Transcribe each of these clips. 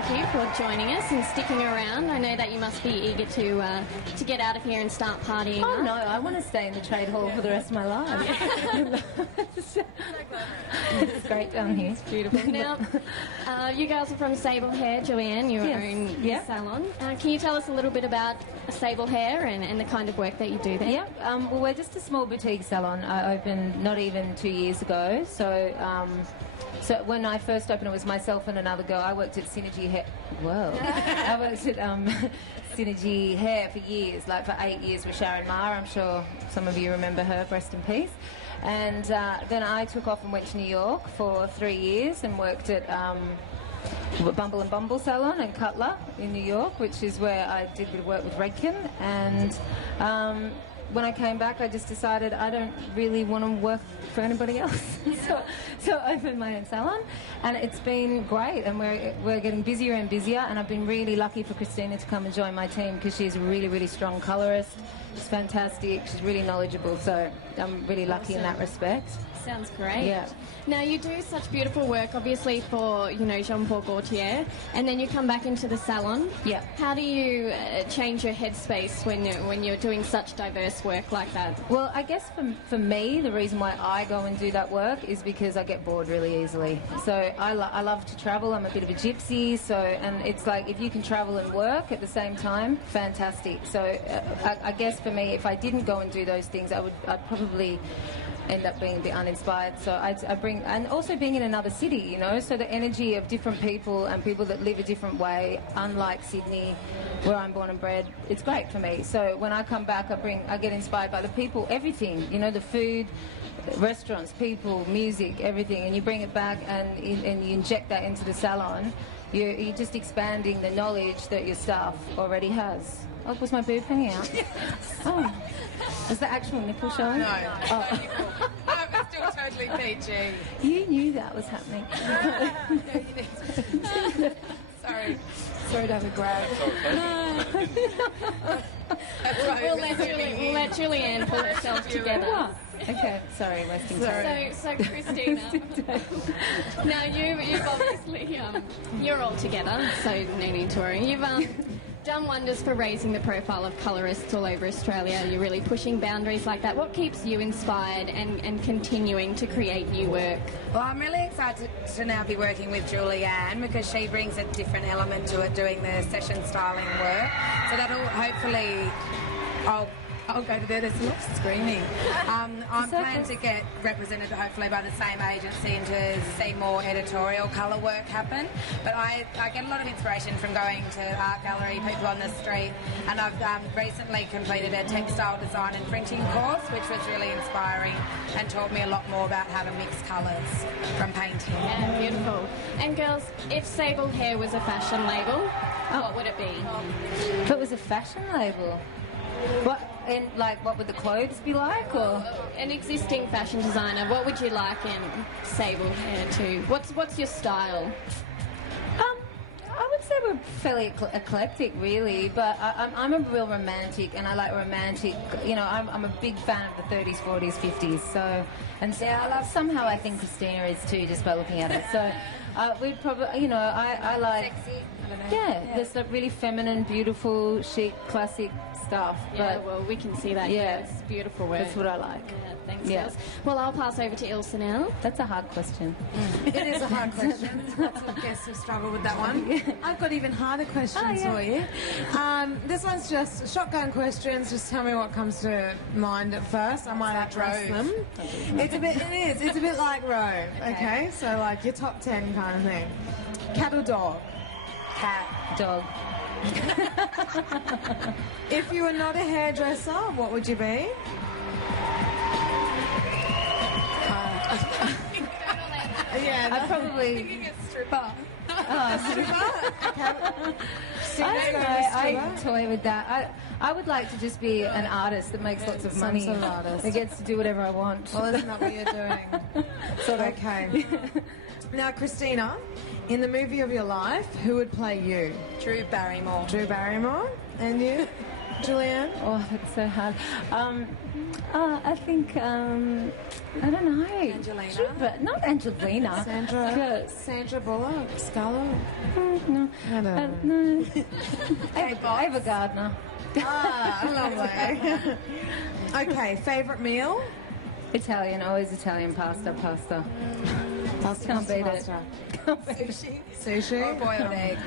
thank you for joining us and sticking around. I know that you must be eager to get out of here and start partying. Oh, no, I want to stay in the trade hall for the rest of my life. It's great down here. It's beautiful. Now, you girls are from Sable Hair, Julianne. You own your salon. Can you tell us a little bit about Sable Hair and the kind of work that you do there? Yep. Well, we're just a small boutique salon. I opened not even 2 years ago. So when I first opened, it was myself and another girl. I worked at Synergy Hair. Whoa. I worked at Synergy Hair for years, like for 8 years with Sharon Ma. I'm sure some of you remember her, rest in peace. And then I took off and went to New York for 3 years and worked at Bumble and Bumble Salon and Cutler in New York, which is where I did a bit of work with Redken. And when I came back, I just decided I don't really want to work for anybody else. so I opened my own salon, and it's been great, and we're getting busier and busier, and I've been really lucky for Kristina to come and join my team because she's a really, really strong colourist. She's fantastic. She's really knowledgeable, so I'm really lucky in that respect. Sounds great. Yeah. Now, you do such beautiful work, obviously, for, Jean-Paul Gaultier, and then you come back into the salon. Yeah. How do you change your headspace when you're doing such diverse work like that? Well, I guess for me, the reason why I go and do that work is because I get bored really easily. So I love to travel. I'm a bit of a gypsy, and it's like if you can travel and work at the same time, fantastic. So I guess for me, if I didn't go and do those things, I'd probably end up being a bit uninspired. So I bring, and also being in another city, so the energy of different people and people that live a different way, unlike Sydney, where I'm born and bred, it's great for me. So when I come back, I get inspired by the people, everything, the food, restaurants, people, music, everything, and you bring it back and you inject that into the salon. You're just expanding the knowledge that your staff already has. Oh, was my boob hanging out? Oh. Is the actual nipple showing? No. Oh. I'm still totally PG. You knew that was happening. Sorry to have a grab. We'll let Julianne pull herself together. What? Okay, sorry, wasting time. So Kristina, now you've obviously, you're all together, so no need to worry. You've done wonders for raising the profile of colourists all over Australia. You're really pushing boundaries like that. What keeps you inspired and continuing to create new work? Well, I'm really excited to now be working with Julianne because she brings a different element to it, doing the session styling work. So that'll hopefully... I'll go to there. There's lots of screaming. I'm planning to get represented hopefully by the same agency and to see more editorial colour work happen. But I get a lot of inspiration from going to art gallery, people on the street, and I've recently completed a textile design and printing course, which was really inspiring and taught me a lot more about how to mix colours from painting. Yeah, beautiful. And girls, if Sable Hair was a fashion label, what would it be? If it was a fashion label? What would the clothes be like, or an existing fashion designer? What would you like in Sable Hair too? What's your style? I would say we're fairly eclectic, really, but I'm a real romantic, and I like romantic. I'm a big fan of the 30s, 40s, 50s. So somehow I think Kristina is too, just by looking at it. So we'd probably, I like sexy. I don't know. Yeah, there's like really feminine, beautiful, chic, classic stuff. Yeah, but well, we can see that. Yeah, it's beautiful work. That's what I like. Yeah, thanks, girls. Well, I'll pass over to Ilse now. That's a hard question. It is a hard question. Lots of guests have struggled with that one. I've got even harder questions for you. This one's just shotgun questions. Just tell me what comes to mind at first. I might address them. It's a bit like Rove. Okay, so like your top 10 kind of thing. Cat or dog? Cat. Dog. If you were not a hairdresser, what would you be? I'd probably... Thinking a stripper. I toy with that. I would like to just be an artist that makes lots of money. Some sort of artist. That gets to do whatever I want. Well, that's not what you're doing. Okay. Now, Kristina, in the movie of your life, who would play you? Drew Barrymore. Drew Barrymore? And you? Julianne? Oh, it's so hard. I think, I don't know. Angelina? Not Angelina. Sandra Bullock? Scarlett? No. I don't No. Kate Ava Gardner. Lovely. Okay, favourite meal? Italian, always Italian pasta. Can't beat it. Sushi? Or boiled egg.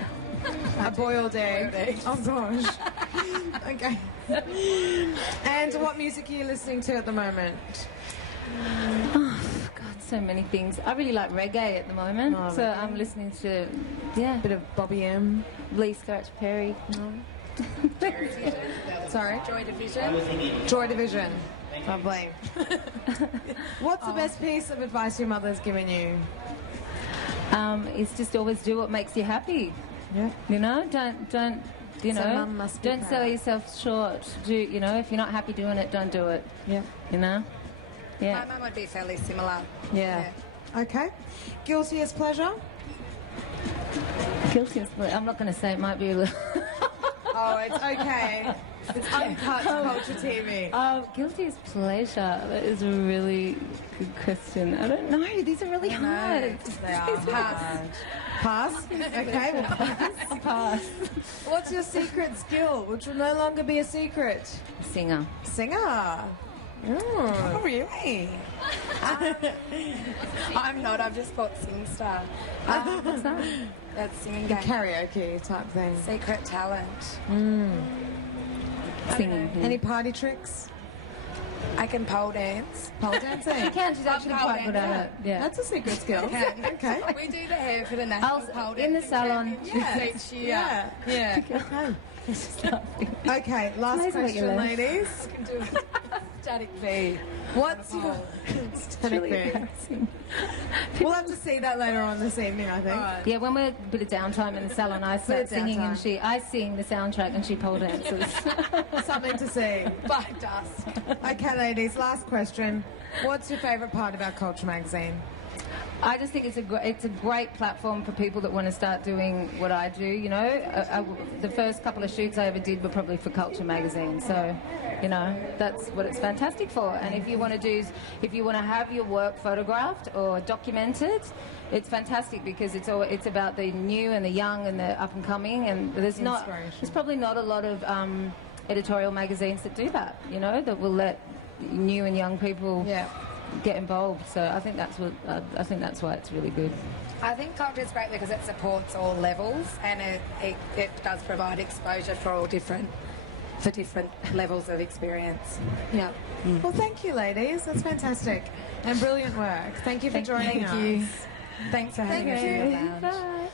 A boiled egg. Oh gosh. Okay. And what music are you listening to at the moment? Oh, God, so many things. I really like reggae at the moment. Oh, so reggae. I'm listening to, A bit of Bobby M. Lee Scratch Perry. Sorry? Joy Division. Joy Division. Lovely. What's the best piece of advice your mother's given you? It's just always do what makes you happy. Yeah. You know, don't you So know, mum must be don't proud. sell yourself short. Do you know, if you're not happy doing it, don't do it. Yeah. You know? My Yeah. mum would be fairly similar. Yeah. Okay. Guilty as pleasure? Guilty as well. I'm not going to say, it might be a little. Oh, it's okay. It's uncut culture TV. Guilty as pleasure. That is a really good question. I don't know. These are really hard. They are hard. Pass? Okay, well, pass. Pass. What's your secret skill, which will no longer be a secret? Singer. Singer. Oh, really? I'm not. I've just got SingStar. What's that? That's singing game. Karaoke type thing. Secret talent. Singing. Any party tricks? I can pole dance. Pole dancing. You can. She's actually pole quite good at it. Yeah. That's a secret skill. Okay. We do the hair for the national pole in the dancing salon. championships each year. Yeah. Okay. Okay, last Amazing what you question, learn. ladies. I can do static V. What's your static Really bit? embarrassing. We'll have to see that later on this evening, I think. Yeah, when we're a bit of downtime in the salon, I start of singing downtime. and I sing the soundtrack and she pole dances. Something to see. By dusk. Okay, ladies, last question. What's your favourite part about Culture Magazine? I just think it's a great platform for people that want to start doing what I do. You know, the first couple of shoots I ever did were probably for Culture Magazine, so you know that's what it's fantastic for. And if you want to have your work photographed or documented, it's fantastic because it's about the new and the young and the up and coming. And there's probably not a lot of editorial magazines that do that. You know, that will let new and young people. Yeah. Get involved, so I think that's why it's really good. I think culture is great because it supports all levels and it does provide exposure for different levels of experience. Yeah. Well, thank you, ladies. That's fantastic and brilliant work. Thank you for joining us. Thanks for having me. Bye.